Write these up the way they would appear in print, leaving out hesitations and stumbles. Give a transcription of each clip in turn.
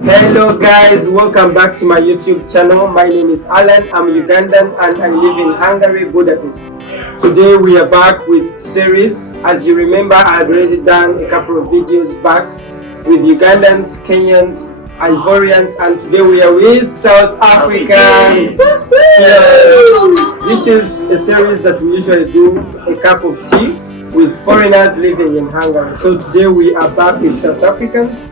Hello guys, welcome back to my YouTube channel. My name is Alan, I'm Ugandan and I live in Hungary, Budapest. Today we are back with series. As you remember, I had already done a couple of videos back with Ugandans, Kenyans, Ivorians, and today we are with South African. This is a series that we usually do a cup of tea with foreigners living in Hungary. So today we are back with South Africans.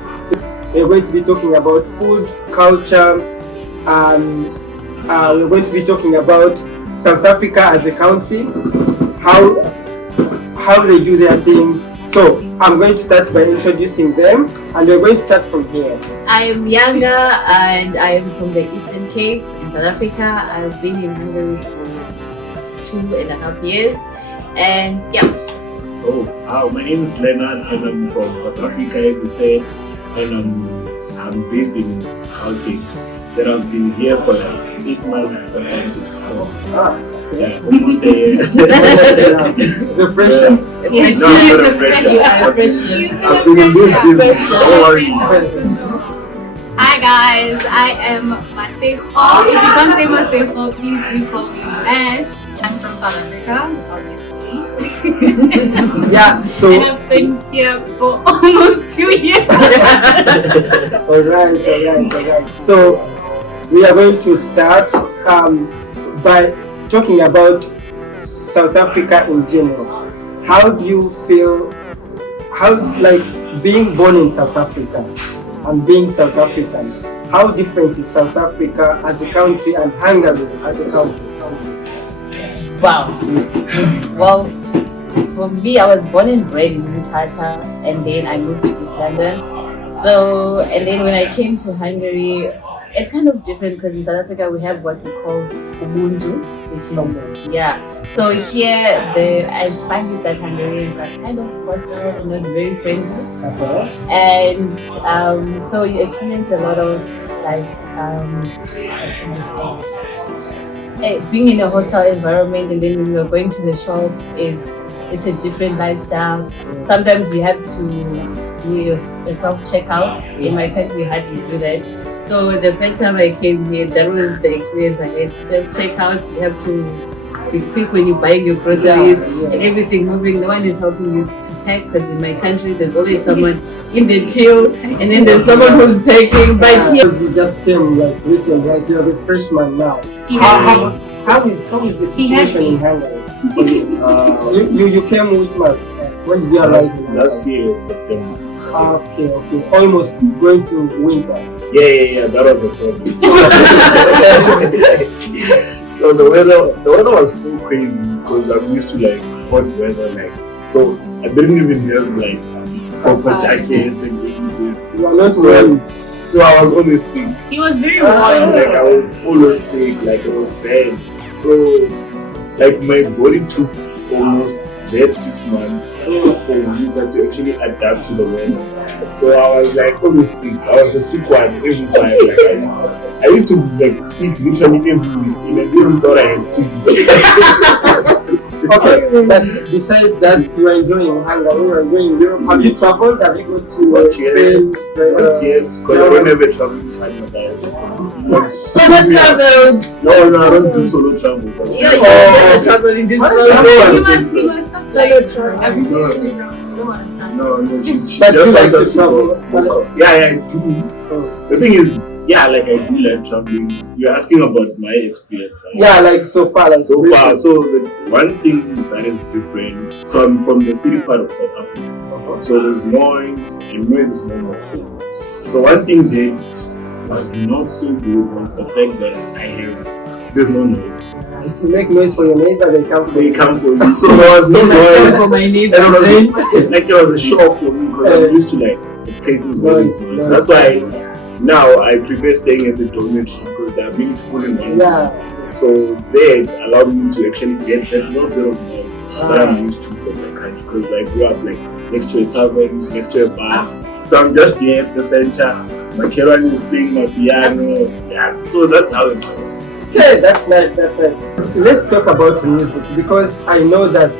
We're going to be talking about food, culture, we're going to be talking about South Africa as a country, how they do their things. So I'm going to start by introducing them, and we're going to start from here. I'm Yanga and I'm from the Eastern Cape in South Africa. I've been in Hungary for 2.5 years, and yeah. My name is Leonard and I'm from South Africa, as you said, and I'm based in Hungary. Then I've been here for like 8 months or something. Almost a year. It's a fresher. No, I'm not a fresher. I've been in this business, don't worry. Hi guys, I am Maseko. If you can't say Maseko, please do call me Mash. I'm from South Africa, obviously. Yeah, so And I've been here for almost 2 years. Alright. So we are going to start by talking about South Africa in general. How do you feel, being born in South Africa and being South Africans, how different is South Africa as a country and Hungary as a country? Wow. Well, for me, I was born and bred in Mutata, and then I moved to East London. So, and then when I came to Hungary, it's kind of different because in South Africa we have what we call Ubuntu, which is So here, I find it that Hungarians are kind of hostile, not very friendly, and so you experience a lot of what can I say? Being in a hostile environment, and then when you're going to the shops, it's a different lifestyle. Sometimes you have to do a self-checkout. In my country, we had to do that. So the first time I came here, that was the experience I had. Self-checkout, you have to be quick when you're buying your groceries and everything moving. No one is helping you to pack, because in my country, there's always someone in the till, and then there's someone who's packing. But here, You just came recently, right? You're the freshman now. How is the situation in Hungary for you? You came with when did you arrive? Last year, September. Okay. Almost going to winter. Yeah, that was the problem. So the weather was so crazy because I'm used to hot weather, so I didn't even have proper jackets and everything. You are not worried. So I was always sick. He was very warm. I was always sick, it was bad. So my body took almost 6 months for winter to actually adapt to the weather. So I was always sick. I was the sick one every time. I used to sick literally every week, and I didn't thought I had TB. Okay, but besides that, you are enjoying Hungary, you are enjoying Europe. Have you traveled? Have you gone to Spain? Not yet, because I don't ever travel with Hungary. solo travels. No, I don't do solo travels. You never travel in this world. Solo travel. Everything. No, she But just you like us to travel? Yeah, I do. The thing is, I do like traveling. You're asking about my experience, right? Yeah, so far. So the one thing that is different. So I'm from the city part of South Africa. So there's noise, and noise is normal. So one thing that was not so good was the fact that there's no noise. If you make noise for your neighbor, they come for you. So there was no noise. For my neighbor. It was a shock for me because I'm used to the places where there's noise. That's why now I prefer staying at the dormitory because there are many people in one room. So they allowed me to actually get that little bit of noise that I'm used to from my country, because I grew up next to a tavern, next to a bar. So I'm just here at the center. My Kiran is playing my piano. Yeah, so that's how it goes. Okay, that's nice. Let's talk about music, because I know that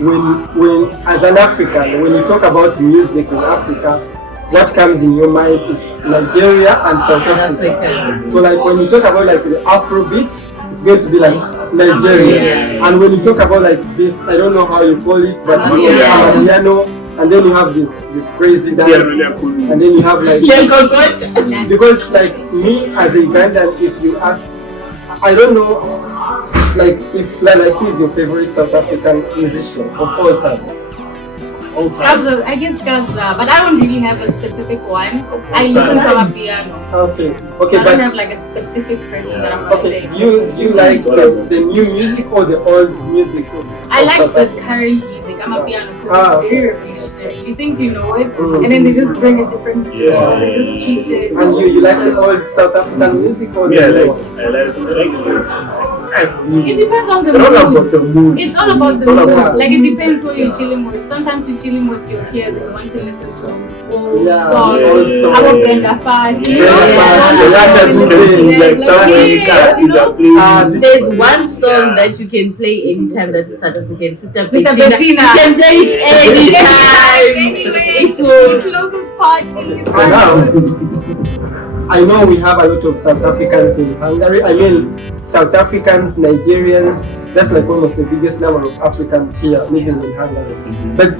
when as an African, when you talk about music in Africa, what comes in your mind is Nigeria and South Africa. So like when you talk about like the Afro beats, it's going to be like Nigeria. And when you talk about like this, I don't know how you call it, but you have a piano, and then you have this crazy dance, and then you have like because like me as a Ugandan, if you ask, I don't know, like if who is your favorite South African musician of all time? Kabza, I guess Kabza, but I don't really have a specific one. I listen to a piano. Okay, So I don't have like a specific person that I'm going to say. Do you like the new music or the old music? I like the current music. I'm a piano because it's very revolutionary. You think you know it, and then they just bring a different they just teach it. And you like the old South African music or I the like it depends on the mood. It's all about the mood. Like it depends who you're chilling with. Sometimes you're chilling with your kids and you want to listen to those old songs. I'm a Brenda Fast. There's one song that you can play anytime that's South African. Sister Bettina. You can play it anytime. Anyway, it will close this party. I know we have a lot of South Africans in Hungary. I mean, South Africans, Nigerians, that's like almost the biggest number of Africans here living in Hungary. But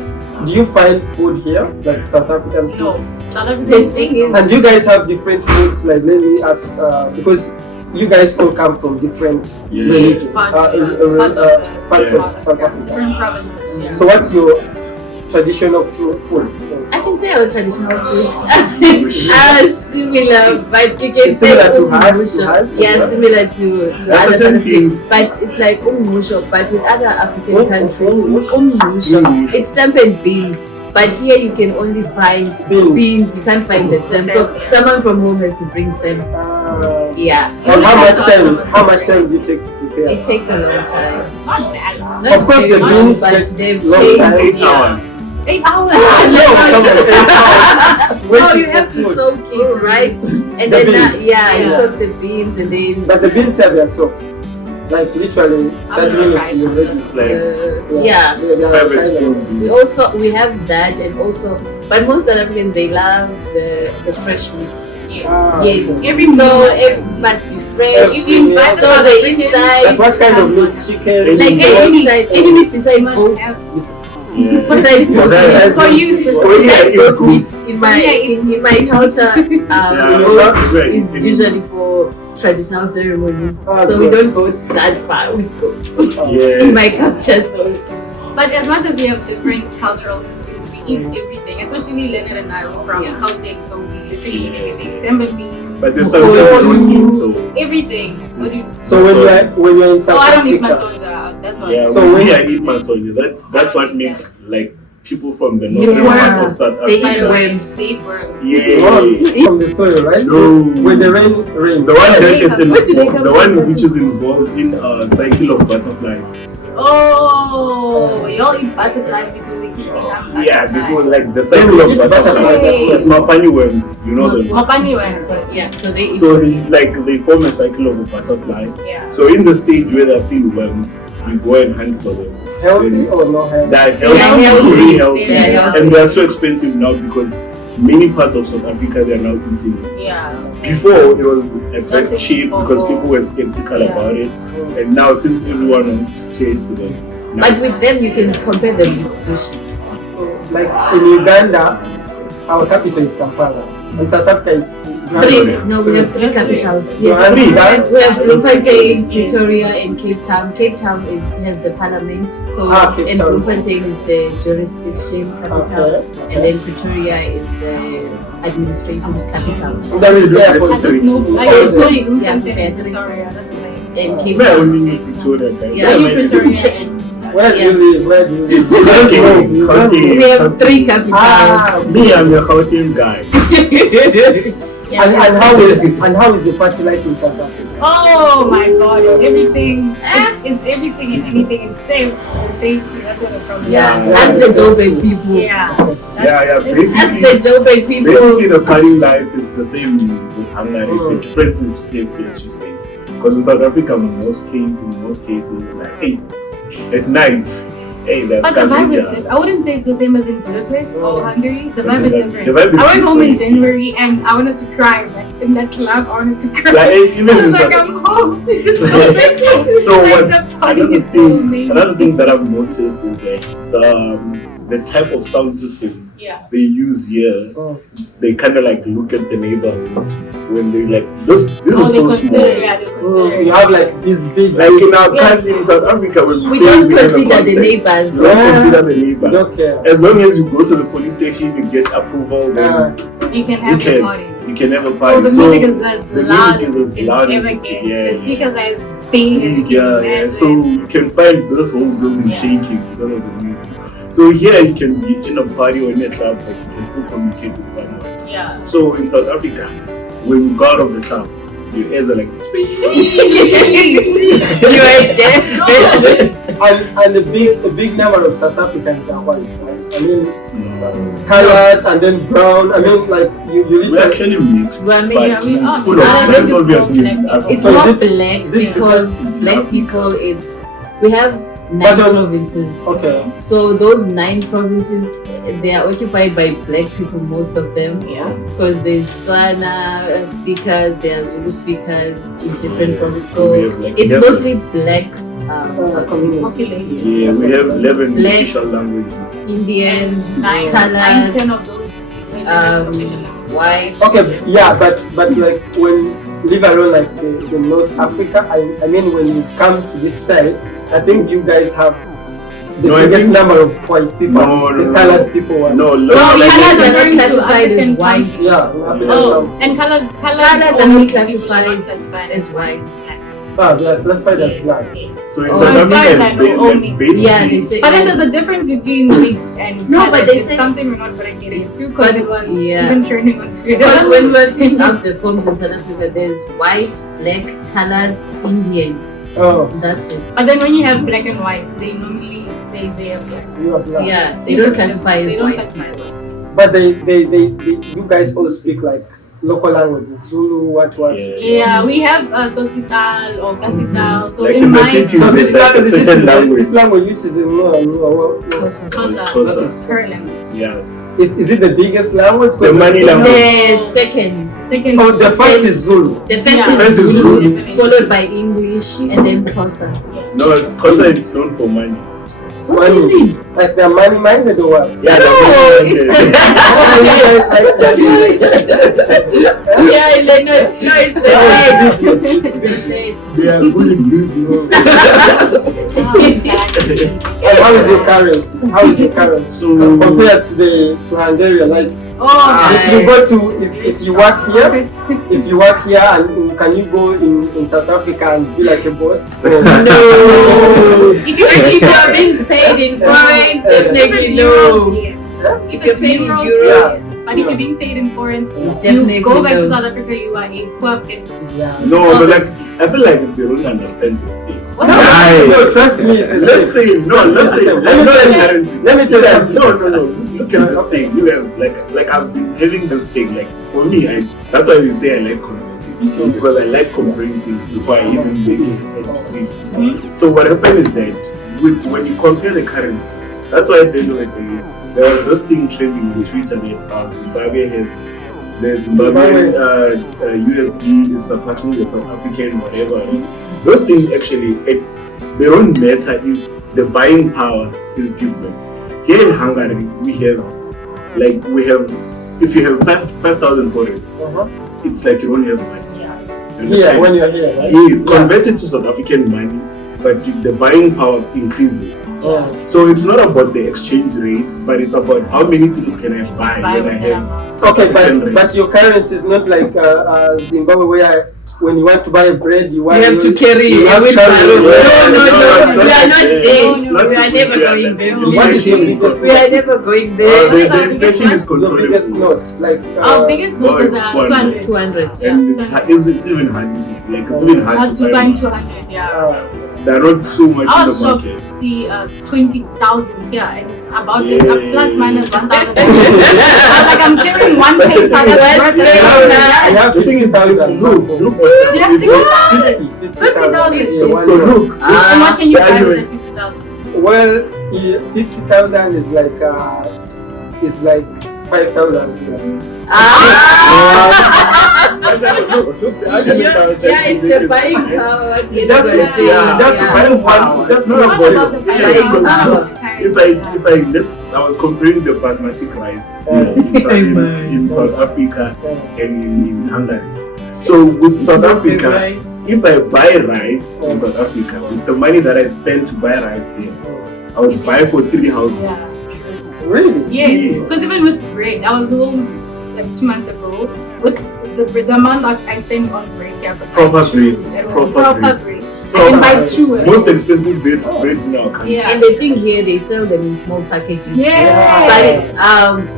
do you find food here, like South African food? No, South African thing is... And you guys have different foods, like let me ask, because you guys all come from different parts of South Africa. Different provinces, yeah. So what's your traditional food? I can say our traditional food similar, but you can say similar to us. Yeah, similar to other South Africans. But it's like ummusho, but with other African countries, ummusho. It's sample beans. But here you can only find beans. You can't find the same. So someone from home has to bring some. Yeah. And how much time do you take to prepare? It takes a long time. Not that long. Of course, the beans take long time. 8 hours. 8 hours. No, come on, 8 hours. Oh, you have to soak it, right? And then you soak the beans and then. But the beans here, they are soft. Like literally, that means you're ready. We have that, and also, but most South Africans, they love the fresh meat. Yes. It must be fresh. So the inside. Like what kind of meat? Chicken? Like the inside, any meat besides goat. Besides goat meat, in my culture, goat is usually for traditional ceremonies, so we don't go that far with goat in my culture. So, but as much as we have different cultural foods, we eat everything. Especially Leonard and I were from Gauteng, so we literally eat everything. Samba beans. But there's something we don't eat though. Everything. So when you're in South Africa, I don't eat masoja. That's why. Yeah, so when I eat masoja, that's what makes like people from the northern part of South Africa. They eat worms. Yeah. From the soil, right? No. When the rain. The one that gets involved, the one which is involved in a cycle of butterfly. Oh, y'all eat butterflies before we keep eating butterflies. Yeah, before like the cycle of butterflies. It's mapani worms, you know them. Mapani worms. Yeah, so they eat. So it's like they form a cycle of a butterfly. Yeah. So in the stage where they're still worms, you go and hunt for them. Healthy or not healthy? They're healthy, really healthy. And they're so expensive now because many parts of South Africa they are now eating it. Yeah. Before it was a bit cheap because people were skeptical about it. And now since everyone wants to taste them. But with them you can compare them with sushi. So, like in Uganda, our capital is Kampala. In South Africa, it's we have 3 capitals. Yes, we have Bloemfontein, Pretoria, and Cape Town. Cape Town has the parliament, and Bloemfontein is the jurisdiction capital, and then Pretoria is the administration capital. There is the airport. Pretoria. That's right. And Cape Town. Town. Only Pretoria. Pretoria. Where do you live? We have 3 capitals. Me, I'm a Gauteng guy. And how is the party life in South Africa? Oh my God! It's everything. It's everything and anything except the safety. That's what the problem is. That's the Joburg people. Basically, that's the Joburg people. Basically, the party life is the same with Hungary. The difference is safety, as you say. Because in South Africa, in most cases, like at night, hey, that's But the vibe is Scandinavia. different. I wouldn't say it's the same as in Budapest or Hungary. The vibe is different. The vibe is I went home in different. January and I wanted to cry. Like, in that club, I wanted to cry. Like, even I in was like, South- I'm home. Just So like, what? the party Another is so thing, amazing. another thing that I've noticed is that the type of sound system Yeah. they use here, Oh. they kind of like look at the neighborhood when they like this. This Oh, is they so consider, small. yeah, they consider. You have like this big. Like in our Yeah. country in South Africa, when We say don't we have a consider the concert, neighbors. you don't Yeah. consider the neighbor. Don't care. As long as you go to the police station, you get approval. Then You can who have a cares? party. You can have a So party. the music is as the loud music is as as you loud can as ever you get. can- yeah, The speakers are as big as you can yeah. imagine. So you can find this whole building Yeah. shaking because of the music. So here you can be in a party or in a club, but you can still communicate with someone. Yeah. So in South Africa, when you go out of the club, your ears are like, You are there. And a big number of South Africans are white, right? I mean, colored and then brown. I mean, like you we're literally. actually mixed, We're but mixed. Yeah, we are. it's full Yeah, of blacks we're obviously. black people. It's So is more it- black is it because because- black people, we have 9 But on- provinces. Okay. So those 9 provinces, they are occupied by black people, most of them. Yeah. Because there's Tswana speakers, there are Zulu speakers in different Yeah. provinces. So we So have, like, it's 11. mostly black community. Populated. Yeah, we have 11 Black. official languages. Indians, Nine, colored, 10 of those. white. Okay. Yeah, but like when leave alone like the North Africa. I mean when you come to this side, I think you guys have the No, I biggest think- number of white people. No, the no, colored no. people. Are. No, No, like, colours are not Referring to classified as African white. countries. Yeah, in African Oh, countries. and colored Colours are only not people are classified not classified as white. Ah, they are classified as black. Yes. so in Oh, South as far Africa, as I it's know, all ba- mixed. basically. Yeah, they say. But then there's a difference between mixed and No, colored. but they It's say- something we're not gonna get into But- because it was yeah. even trending on Twitter. Because when we're filling out the forms in South Africa, there's white, black, colored, Indian. Oh, That's it. But then when you have black and white, they normally say they are black. you are black. Yeah, they don't It's just- classify as they don't white. classify as white. But they you guys all speak like local languages, Zulu, what. Yeah. Yeah, we have Totital or Kasital. So Like in in the my city, So It's this like a language, certain language. this language which is in what? Xhosa. Xhosa, Xhosa. That is- her language. Yeah. Is it the biggest language? The money It's language. the second. Second. Oh, the first is Zulu. The first Yeah. is First is Zulu, Zulu. followed by English, and then Xhosa. No, it's Xhosa is known for money. What do you Money. mean? Like they're money minded or what? Yeah, No, the it's money- Yeah, like, no, it's the Yeah, third. They are good in business. And how is your currency? How is your currency? So Compared to Hungary, like Oh, if you go to if you work here, if you work here and can you go in South Africa and be like a boss? No. If you are being paid in foreign, definitely no. Yes. If you're paid in euros, euros, yes. But if you're being paid in foreign, definitely you go back to no. South Africa, you are a poor person. Yeah. no, but like I feel like they don't understand this thing. What? No, trust me. It's the Let's same. say no. Let's say Let me tell you. Let me tell you something. No. Look at this thing. You have like I've been having this thing. Like for me, that's why you say I like converting because I like comparing things before I even make a decision. So what happened is that when you compare the currency, that's why they know there was this thing trending on Twitter that Zimbabwe has. The Zimbabwean USD is surpassing the South African whatever. Those things actually they don't matter if the buying power is different. Here in Hungary we have if you have 5,000 forints, it's like you don't have money. Yeah. You Here, understand? when you're here, right? Yes, converted to South African money, but the buying power increases. Yeah. So it's not about the exchange rate, but it's about how many things can I buy when I have. Okay, but your currency is not like Zimbabwe where when you want to buy bread you want You have to carry you a have to wheelbarrow. carry- No, it's we are not like there. It's not We are never we are going not- there. What is your biggest We are never going there. The inflation is your biggest controllable. note? Like Our biggest note it's is 200. 200. 200. Yeah. And it's even hard. Like it's even hard Hard to to find find. 200, yeah. There are not so much I in was the shocked to market. see 20,000 here, and it's about Yeah. it's a plus minus 1,000. I was like, I'm carrying one paper that's worth I it. have The thing is, 50,000. look what's You have happening. 50,000. 50,000. So look, And what can you the buy with argument- 50,000? Well, 50,000 is like 5,000. Yeah, it's the buying power. That's buying power. That's not What a about the volume. buying because power? I was comparing the basmati rice in South Africa and in Hungary. So with South Africa, if I buy rice in South Africa with the money that I spend to buy rice here, I would buy for 3 households. Yeah. Really? Yes, because even with bread, I was home like 2 months ago with the amount that I spend on bread. Yeah, but Proper two bread. at home. Proper Proper bread. bread. I can buy 2 at Most home. expensive bread now. Yeah. And the thing here, they sell them in small packages. Yeah. But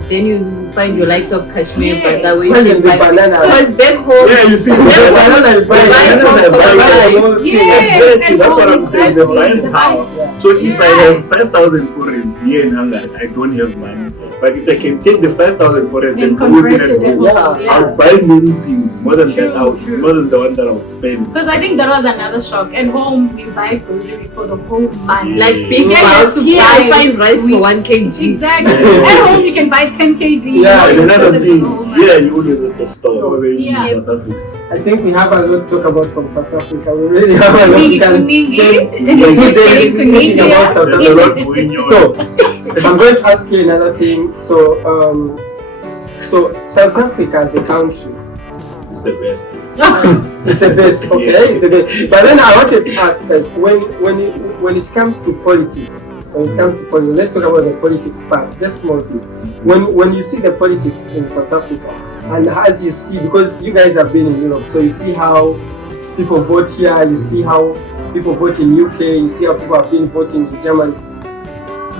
then you find your likes of Kashmir Yeah. bazaar where Well, you in can the buy. banana. Because back home, Yeah, you see, Yeah, Banana is buying. Buy Banana is top buying quality. the whole thing. Yeah. exactly. That's what I'm saying. The Exactly. buying The power. Yeah. So if I have 5,000 forints here in Hungary, I don't have money. But if I can take the 5,000 forints Then and go convert with it it at at home, home. Yeah. I'll buy many things more than True, that. true. More than the one that I would spend. Because I think that was another shock. At home, we buy grocery for the whole month. Yeah. like big Yeah, bulks, yeah, here yeah. I find rice for 1 kg. Exactly. Yeah. At home, you can buy 10 kg. Yeah, And you another set it thing, for the whole month. here you always at the store when you Yeah. in South Africa. I think we have a lot to talk about from South Africa. We really have a lot we can Kunigi. spend And Yeah, you 2 just days say speaking Kunigi. about South There's a Africa. lot going on. So, I'm going to ask you another thing. So South Africa as a country, It's the best. it's the best, okay? Yeah. It's the best. But then I wanted to ask, like, when it comes to politics, let's talk about the politics part, just small bit. When you see the politics in South Africa, and as you see, because you guys have been in Europe, so you see how people vote here, you see how people vote in UK, you see how people have been voting in Germany.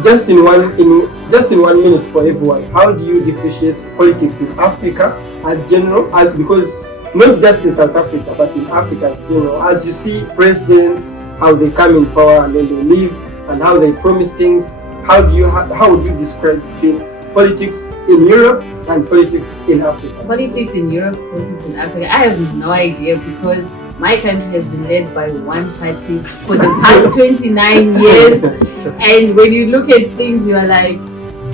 Just in 1 minute for everyone, how do you differentiate politics in Africa as general, as because not just in South Africa, but in Africa as general, as you see presidents, how they come in power and then they leave, and how they promise things, how would you describe between politics in Europe and politics in Africa? Politics in Europe, politics in Africa, I have no idea because my country has been led by one party for the past 29 years. And when you look at things, you are like,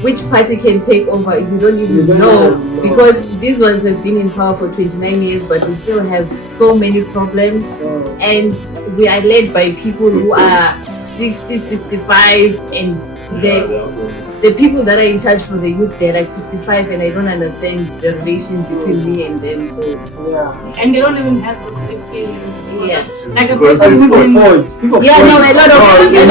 which party can take over? You don't even know. Because these ones have been in power for 29 years, but we still have so many problems. And we are led by people who are 60, 65, and the people that are in charge for the youth, they're like 65, and I don't understand the relation between me and them. So Yeah. And they don't even have the qualifications. yeah. Like a Because person they who's in People Yeah, forge. no, a lot of in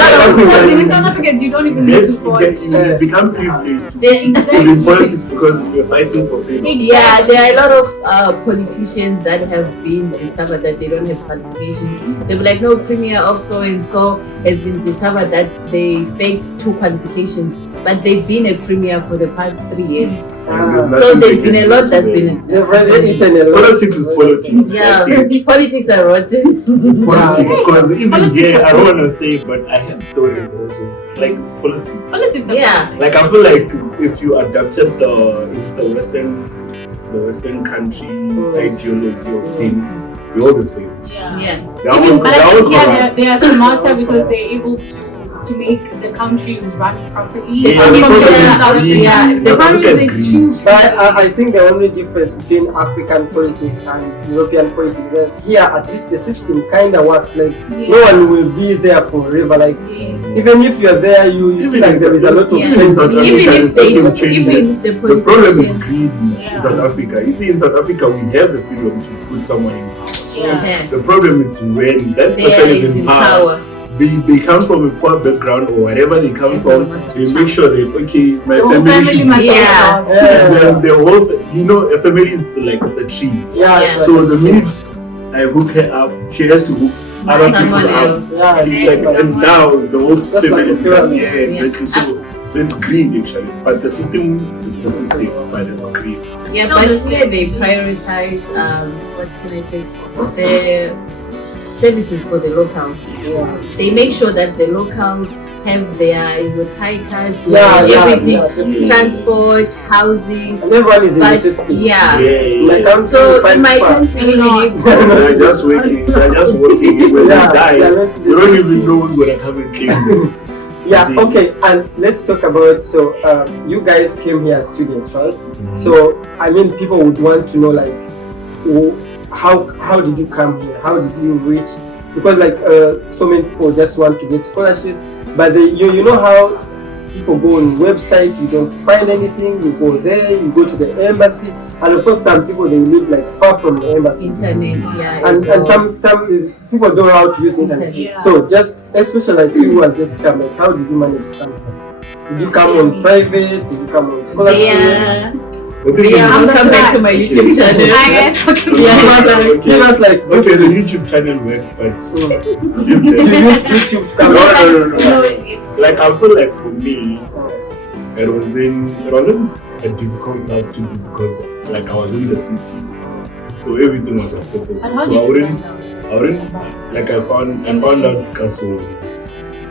South Africa, you don't even need to forge. You become privileged They- to be in politics because you're fighting for freedom. Yeah, there are a lot of politicians that have been discovered that they don't have qualifications. They'll be like, no, premier of so and so has been discovered that they faked 2 qualifications, but they've been a premier for the past 3 years. So there's been a lot that's been. They've already eaten a lot. Politics is politics. Yeah, I think. politics are rotten. It's politics. Because even Politics here, is I don't want to say, but I had stories also. Like it's politics. Politics are Yeah. politics. Like I feel like if you adapted the Western country ideology of things, we're all the same. Yeah. Yeah. They're all, Even, but they're I all think yeah, corrupt. they are smarter because they're able to make the country run properly. Yeah, Compared to yeah, South Africa. yeah, The South problem Africa is is they're green. too. But I think the only difference between African politics and European politics is that here at least the system kind of works. Like no one will be there forever. Like Yes. even if you're there, you see like there is a lot of Yeah. change. South Even Africa, if the they, system changes. even if the The problem is politicians. greed Yeah. in South Africa. You see, in South Africa, we have the freedom to put someone in power. Yeah. The problem is when that They person are is in power. They come from a poor background or whatever they come from. They make sure they my The whole family family should must be. Yeah. have a Yeah. Then the whole, a family is like a tree. Yeah. Yeah. So the minute I hook her up, she has to hook other Someone people up. else. Yeah, It's like, and now the whole Just like family a becomes, pyramid. exactly. So it's greed actually, but the system is the system, but it's greed. Yeah, Still but the here same. they prioritize what can I say? The services for the locals. Yeah. They make sure that the locals have your Thai cards, Yeah, everything, definitely. transport, housing. And everyone is in the But system. yeah. My country, So find in my part. country, even if They're just working. They're just working. When Yeah, they die, they are not in the you don't system. even know who's gonna come and claim them. Yeah, okay, and let's talk about, so you guys came here as students, right? Mm-hmm. So I mean, people would want to know, like, how did you come here? How did you reach? Because like so many people just want to get scholarship, but you know how people go on website, you don't find anything, you go there, you go to the embassy, and of course some people, they live like far from the embassy. Internet, yeah. And sometimes people don't know how to use internet. Yeah. So just, especially like you who have just come, like, how did you manage to come here? Did you come on private? Did you come on scholarship? Yeah. Yeah, I'll come back to my YouTube channel. Give us like, okay, the YouTube channel worked, but you use YouTube to come. No. Like I feel like for me, it wasn't a difficult task to do because like I was in the city, so everything was accessible. So I wouldn't like I found out Castle.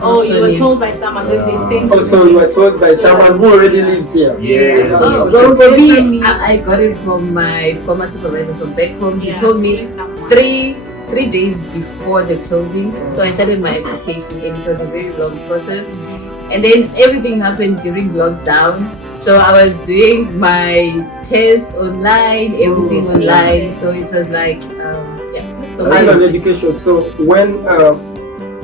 Oh, you were told by someone that they sent. Oh, so you were told by someone who already lives here. Yeah. Oh, well, for me, I got it from my former supervisor from back home. He told me three days before the closing. So I started my application, and it was a very long process. And then everything happened during lockdown. So I was doing my test online, everything online. So it was like, yeah. So as an education. So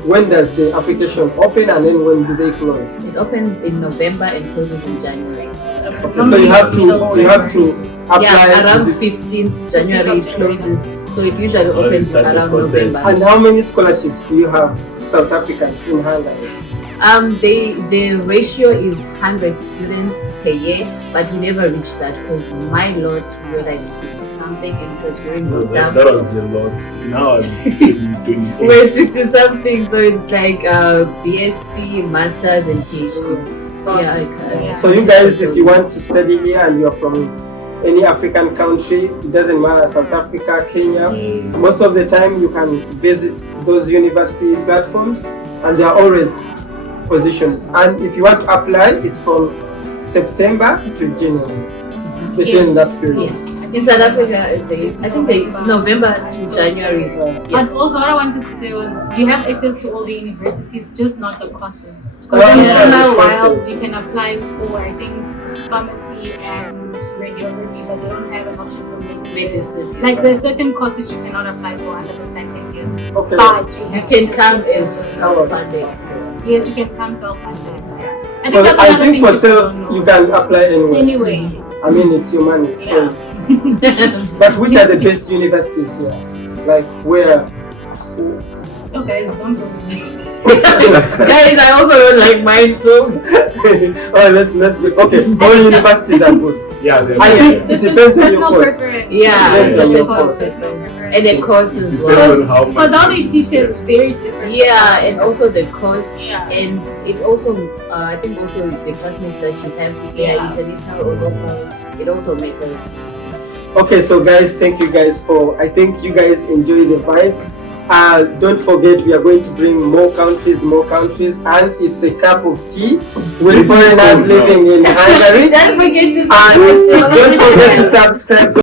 when does the application open, and then when do they close? it opens in November and closes in January. Okay, so you have to apply. Yeah, around 15th January it closes. So it usually opens start the around process. November. And how many scholarships do you have, South Africans in Hungary? The ratio is 100 students per year, but we never reached that because my lot were like 60 something, and it was during lockdown. That was the lot. Now it's 20. We're 60 something, so it's like BSc, Masters, and PhD. So yeah, So you guys, if you want to study here and you're from any African country, it doesn't matter, South Africa, Kenya, most of the time you can visit those university platforms, and there are always positions. And if you want to apply, it's from September to January, between that period. Yeah. In South Africa, I think it's November to January. Yeah. And also, what I wanted to say was, you have access to all the universities, just not the courses. Oh, Because yeah, in the Wilds, courses. you can apply for, I think, pharmacy and radiography, but they don't have an option for medicine. Like there's certain courses you cannot apply for under the stipend. Okay. But You can come as self-funded. yes, you can come self-funded. I For, that's I another think thing for people self, don't know. you can apply anywhere. Anyway, I mean, it's your money. So, yeah. but which are the best universities here? Like where? Oh, guys, don't go to me. Guys, I also don't like mine, so Oh, let's okay. All universities are good. Yeah, I think it depends on your Personal course. preference. Yeah, Depends on your Personal course. preference. and the course as Depends well. on how much Because all you they teach is get. very different. Yeah, and also the course, Yeah. and it also, I think also the classmates that you have, if they are Yeah. international or locals, it also matters. Okay, so guys, thank you guys for. I think you guys enjoy the vibe. Don't forget, we are going to bring more countries, and it's a cup of tea with It is foreigners cold now. living in Hungary. Don't forget to And don't forget to subscribe.